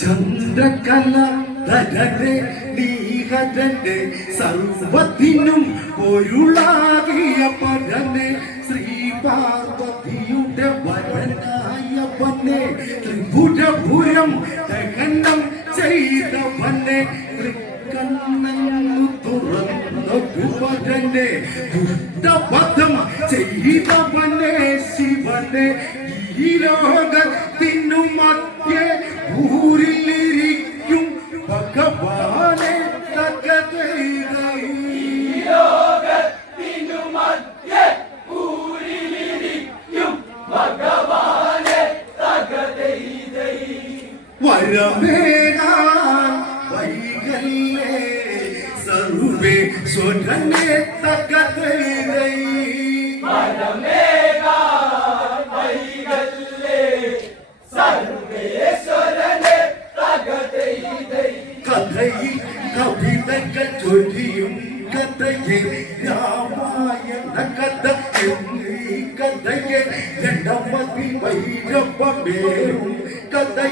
ചന്ദ്രകല ധരന്റെ നീഹരന്റെ സർവത്തിനും പൊരുളാകിയ പരനെ ശ്രീ പാർവതിയുടെ വരനായവനെ ത്രിപുരപുരം ദഹനം ചെയ്തവനെ തൃക്കണ്ണു തുറന്നൊരു വരനെ ദുഷ്ടപഥം ചെയ്തവനെ ശിവനെ ഈ ലോകത്തിനു Курі.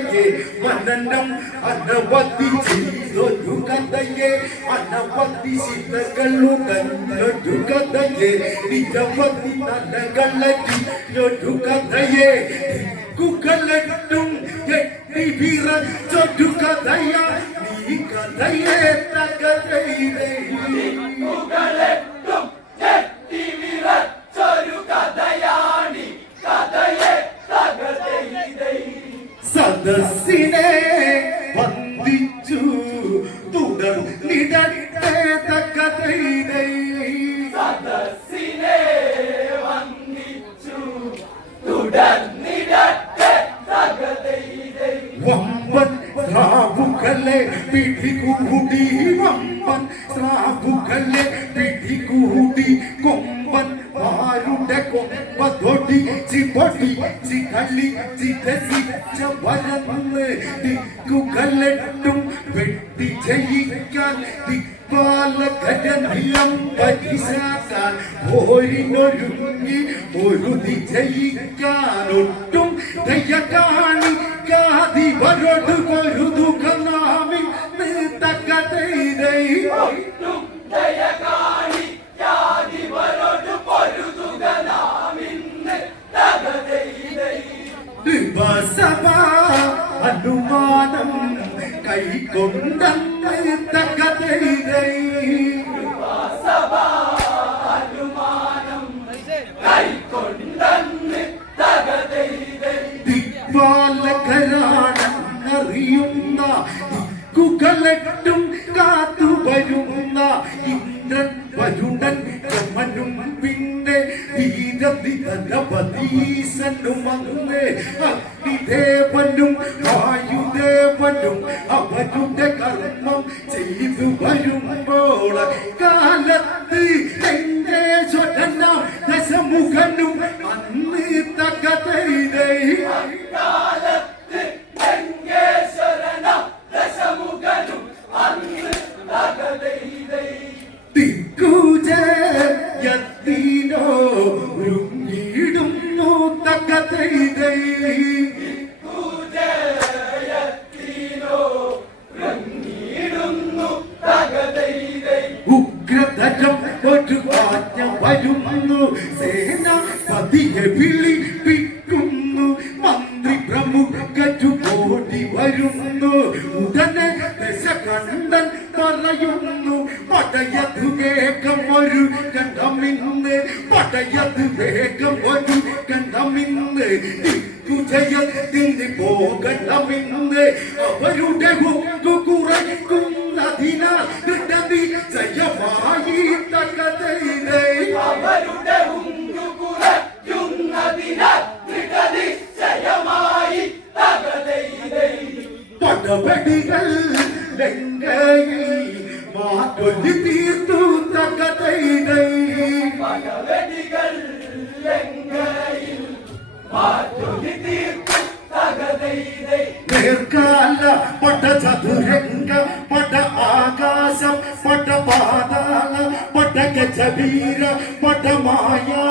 കഥയെ മനനം അനവധി ചെയ്തൊരു കഥയെ അനവധി ചിന്തകളുടഞ്ഞൊരു കഥയെ നിരവധി നലകളൊരു കഥയെ കുകളട്ടും എട്ടി വിറച്ചൊരു കഥയ നീ കഥയെ തകതയിലേ സദസ്സിനെ വന്ദിച്ചു. തുടർന്നിടട്ടെ തകതയിലേ വമ്പൻ സ്രാവുകളെ പിടികൂടി. വമ്പൻ സ്രാവുകളെ പിടികൂടി. കൊമ്പൻ മാരുടെ കൊമ്പതൊടി ചിപൊടി ചികളി ചിതസിച്ച വരന്ന് ദിക്കുകളെട്ടും വെട്ടി ജയിക്കാൻ ദിക്പാലകരനിലം പരിശാക്കാൻ പോരിനൊരുങ്ങി ഒരുതി ജയിക്കാൻ അനുമാനം കൈകൊണ്ടെന്ന് കഥയിലേ ദിക്പാലകരാണെന്നറിയുന്ന ദിക്കുകളെട്ടും കാത്തു വരുന്ന ഇന്ദ്രൻ വരുണൻ ബ്രഹ്മനും പിന്നെ ധീരതിപതീശനും അങ്ങ് അഗ്നിദേവനും ഉടനെ ദശകണ്ഠൻ പറയുന്നു പടയത് വേഗം ഒരു കണ്ടമിന്ന് പടയത് വേഗം ഒരു കണ്ടമിന്ന് ദിക്കുജയത്തിന് പോകണമെന്ന് അവരുടെ കുറയ്ക്കുന്നതിനാൽ പടപടികൾ ലങ്കയിൽ മാറ്റൊലി തീർത്തു തകതയിലേ പകവടികൾ ലങ്കയിൽ മാറ്റൊലി തീർത്തു തകതൈതൈ. നേർക്കാല പട ചതുരംഗ പട ആകാശം പട പാതാള പട ഗജവീര പട മായാവി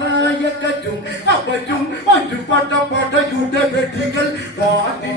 நாளைய கட்டும் அவற்றும் அன்று பட்ட பட்ட யுட வெற்றிகள் வாட்டி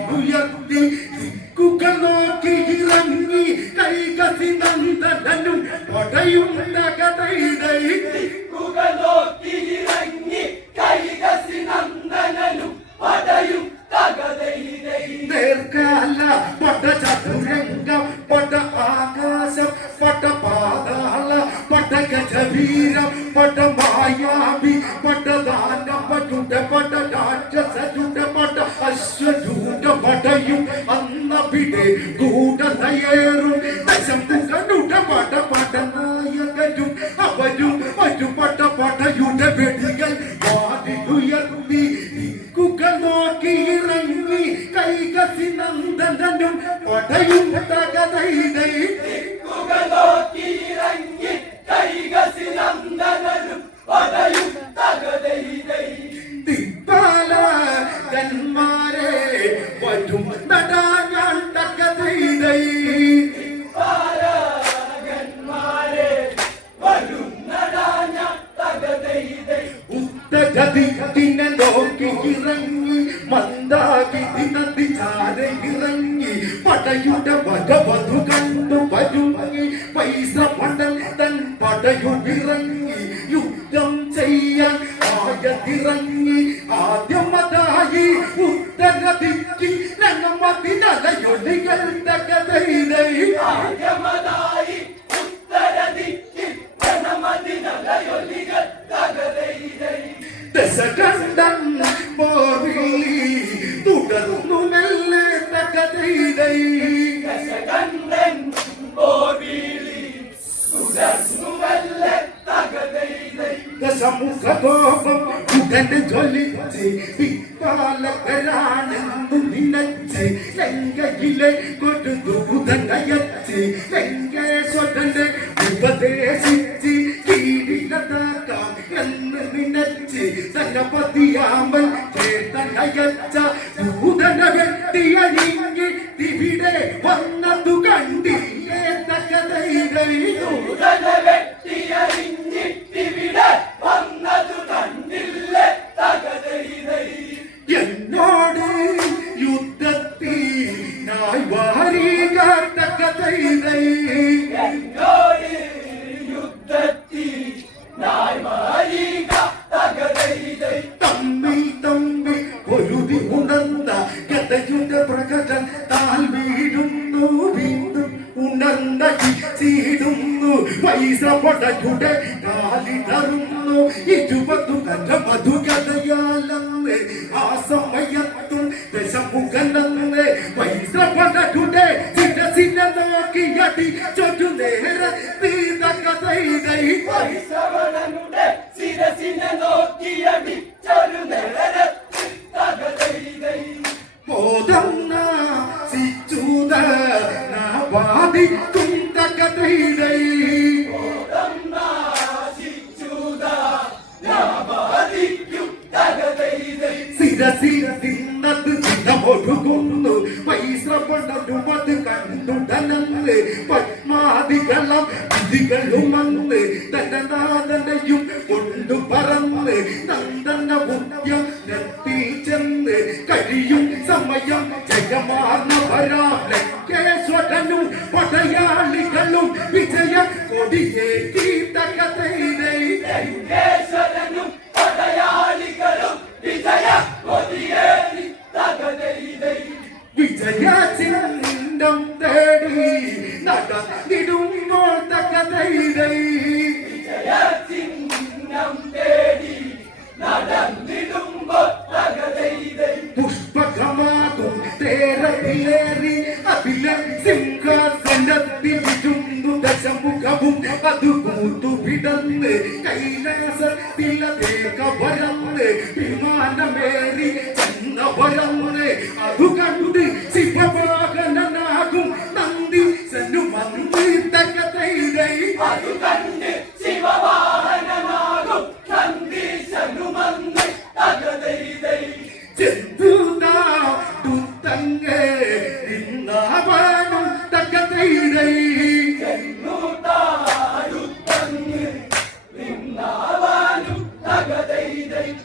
take done. ಕರುಣು ಈ ಜುಬದು ಕರ ಮಧು ಕದಯಾಲ ജാതികളും വിധികളും വന്ന് തന്റെ നാഥനെയും കൊണ്ടു പറന്ന് നന്ദന മുഖ്യം നെത്തിൽ ചെന്ന് കഴിയും സമയം ജയമാർന്ന പരാമേശ്വരനും പടയാളികളും വിജയ കൊടിയേറ്റി തകതേ കടലേറി അതിലെ സിംഹാസനത്തിൽ ചുണ്ടു ദശമുഖവും അതു കൂട്ടു വിടന്ന് കൈലാസത്തിൽ അതേക പരന്ന് വിമാനമേറി ചെന്ന പരന്ന് അതു കണ്ട്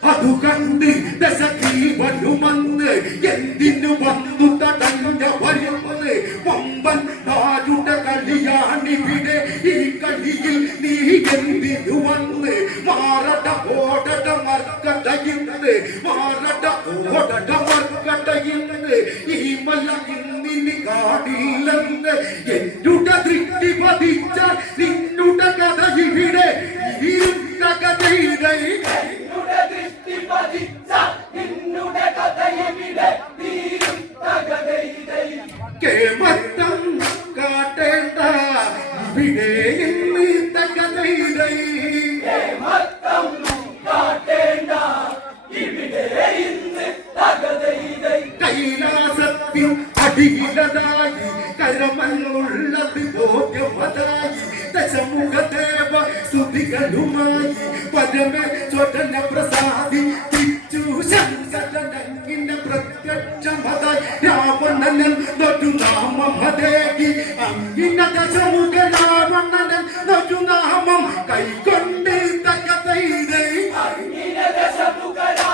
അതു കണ്ട് ദശഗ്രീവനുമന്ന് എന്തിനു വന്നു തടഞ്ഞ തടഞ്ഞവരെന്ന് കൊമ്പൻ നാരുടെ കളിയാണിവിടെ ഈ കളിയിൽ നീ എന്തിനു വന്ന്? മാറട ഓടട മർക്കടയിന്ന് മാറട ഓടട മർക്കടയിന്ന് ഈ മല്ല ഇന്നിനി കാടില്ലെന്ന് എന്നുടെ ദൃഷ്ടി പതിച്ച നിന്നുടെ കഥ ഇവിടെ ഈ കഥ ഇടയിൽ കേമത്തം കാട്ടേണ്ട ഇവിടെ ഇന്ന് തകതയുടെ മത്തം കാട്ടേണ്ട ഇവിടെ തകതൈതൈ കൈലാസത്തിൽ അടിയിലതായി കരമല്ലുള്ളത് ബോധ്യമതായി ദശമുഖദേവ സ്തുതികളുമായി പരമ ചൊടന പ്രസാദി. തിച്ചു ശങ്കരനങ്ങിന്റെ പ്രത്യക്ഷമതായി രാവണനൻ നൊരു നാമമതേകി അങ്ങിന ദശമുഖ രാവണനൻ നൊരു നാമം കൈകൊണ്ട് തകതൈതൈ അങ്ങിനെ ദശമുഖ രാവണനെന്നൊരു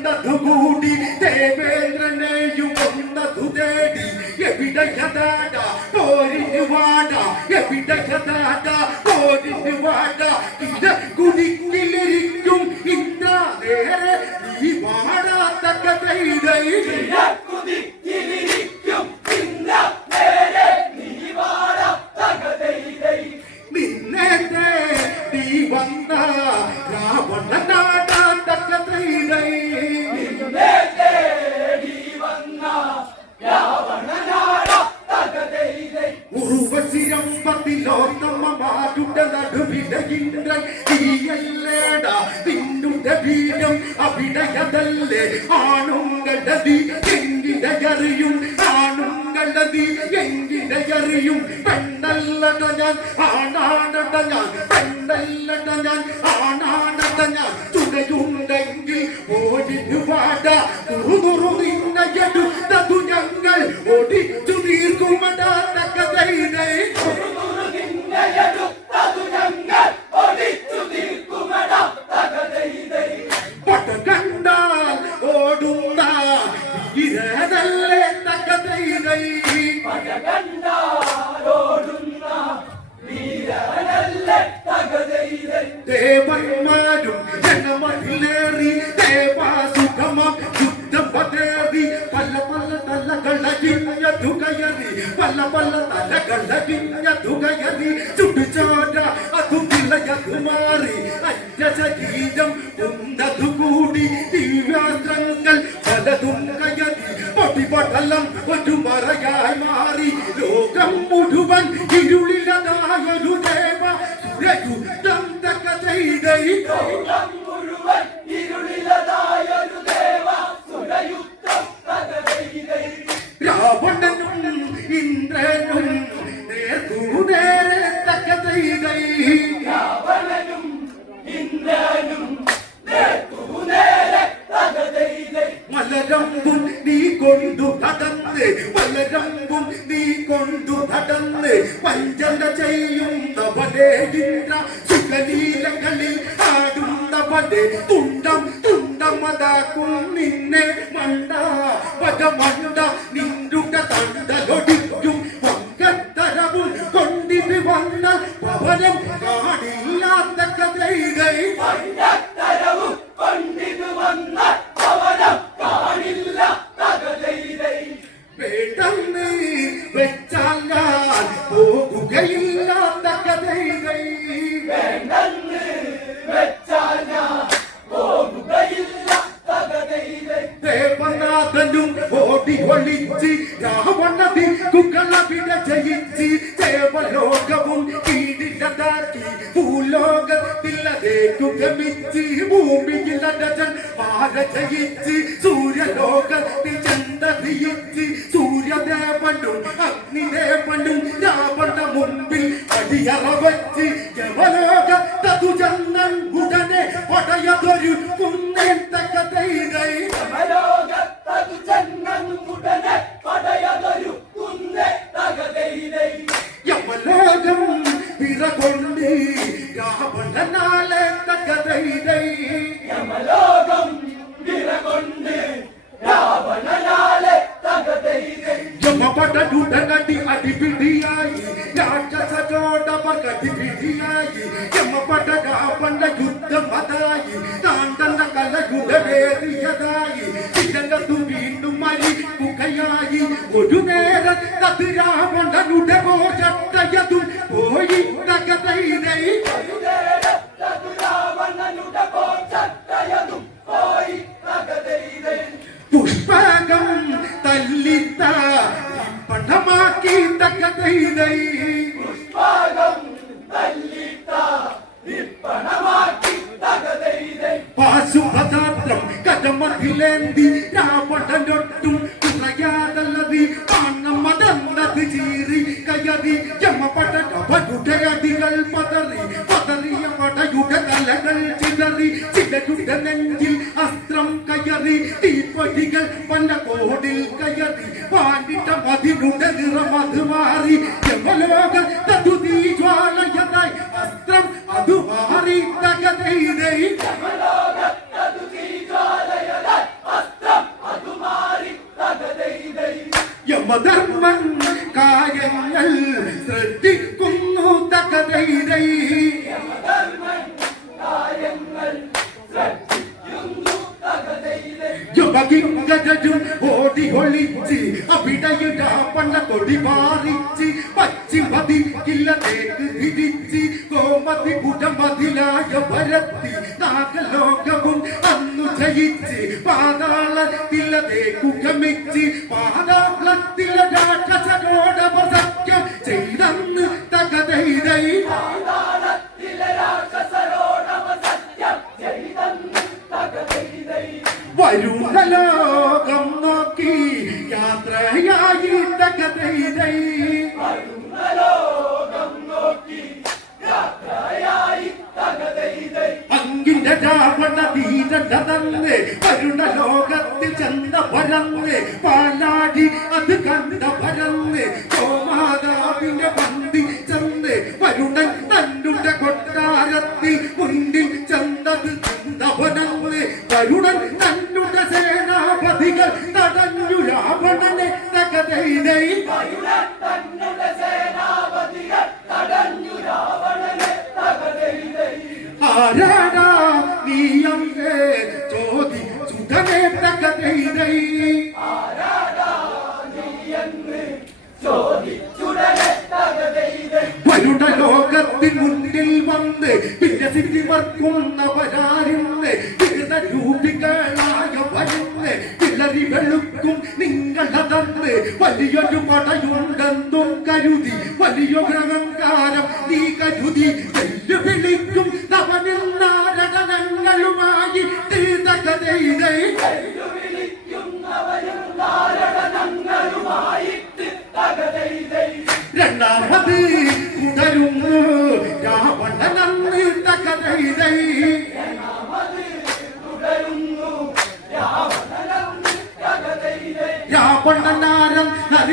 ദേവലോകത്തിൽ ചെന്നതുകൂടി ദേവേന്ദ്രനെയും ഒന്നതു തേടി. എവിടെ യഥാട പോരിന് വാട. എവിടെ യഥാട പോരിന് വാട. ഇത കുടിക്കിലിരിക്കും ഇന്ദ്ര നേരെ നീ വാടാത്ത കഥയിടൈ കുതിക്കിലിരിക്കും അവിടയതല്ലേ ആണുങ്ങളതി എങ്കിടയറിയും ആണുങ്ങളതി എങ്കിടയറിയും പെണ്ണല്ലട ഞാൻ ആണാടട ഞാൻ പെണ്ണല്ലട ഞാൻ ആണാടട ഞാൻ. തുണയുണ്ടെങ്കിൽ ഓടിച്ചു പാട തുറു നിന്നയെടുത്തതു ഞങ്ങൾ. ഓടിച്ചു തുകയറി ചുട്ടുചോര അതു വിളയതു മാറി. അഞ്ച ശരീരം ഉണ്ടതു കൂടി. ദിവ്യാസ്ത്രങ്ങൾ പലതും കയറി. പൊട്ടിപൊട്ടലം ഒരു മറയായി മാറി. ലോകം മുഴുവൻ ഇരുളിലതായൊരു ദേവ. സുരയുദ്ധം തകതൈതൈ ലോകം നടന്ന് മലരമ്പും നീ കൊണ്ടു നടന്ന് പഞ്ചല ചെയ്യുന്ന ഇന്ദ്ര സുഖലീലകളിൽ ആടുന്നവനെ തുണ്ടം തുണ്ടമതാക്കും നിന്നെ മണ്ട പദമണ്ട നിന്റുക തണ്ടലൊടിക്കും പങ്കത്തരവും കൊണ്ടിന് വന്ന പവനം കാടില്ലാത്ത കഥ പണ്ടത്തരവും ജ്വലിച്ച് രാവണ ദിക്കുകൾ അവിടെ ജയിച്ച് ദേവലോകവും കീടിലതാക്കി ഭൂലോകത്തിലതേക്കു ഗമിച്ച് ഭൂമിയിൽ അടച്ചൻ പാര ജയിച്ച് സൂര്യലോകത്തിൽ ചന്ദ്രയിച്ച് സൂര്യദേവനും അഗ്നിദേ രാവണനാലെന്ന കഥയിടൈ യമലോകം വിരകൊണ്ട് രാവണനാലെ യമപടനുടനടി അടിപിടിയായി രാക്ഷസനോടവർ കതിപിടിയായി യമപടനാപണ്ട യുദ്ധമതായി താണ്ടന്ന കലയുടവേറിയതായി തിരകത്തും വീണ്ടും മരിക്കുകയായി ഒരു നേരം കതിരാവണനുടെ പോഷട്ടയതും പോയി കഥയിലേ إليه നിങ്ങൾ പല കോടിൽ കയറി പാലിട്ട മതിലുടെ നിറം അത് മാറി. ജമലോക തതുതി ജ്വാലയതായി വസ്ത്രം അത് മാറി. തകതയുടെ യമധർമ്മൻ കാര്യങ്ങൾ പാതാളത്തിലതേ നോക്കി യാത്രയായി തകതൈതൈ Yeah.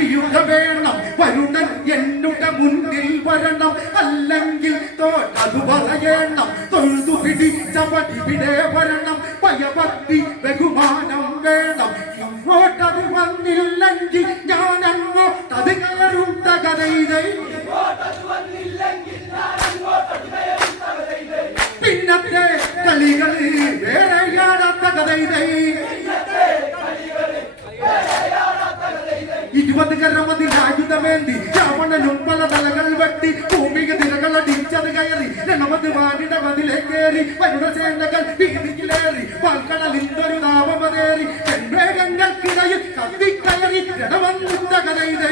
ചെയ്യുക വേണം വരുണൻ എന്നുടെ മുന്നിൽ വരണം. അല്ലെങ്കിൽ തോറ്റതു പറയണം. തൊഴുതു പിടിച്ച പടി വിടേ വരണം. പയപത്ത കരകേറി മരുടസേനകൾ വീതിയിലേറി പൽക്കടലിന്തൊരു നാമമതേറി പെൺവേഗങ്ങൾക്കിടയിൽ കത്തിക്കയറി ജടവന്നിട്ട കഥയിലെ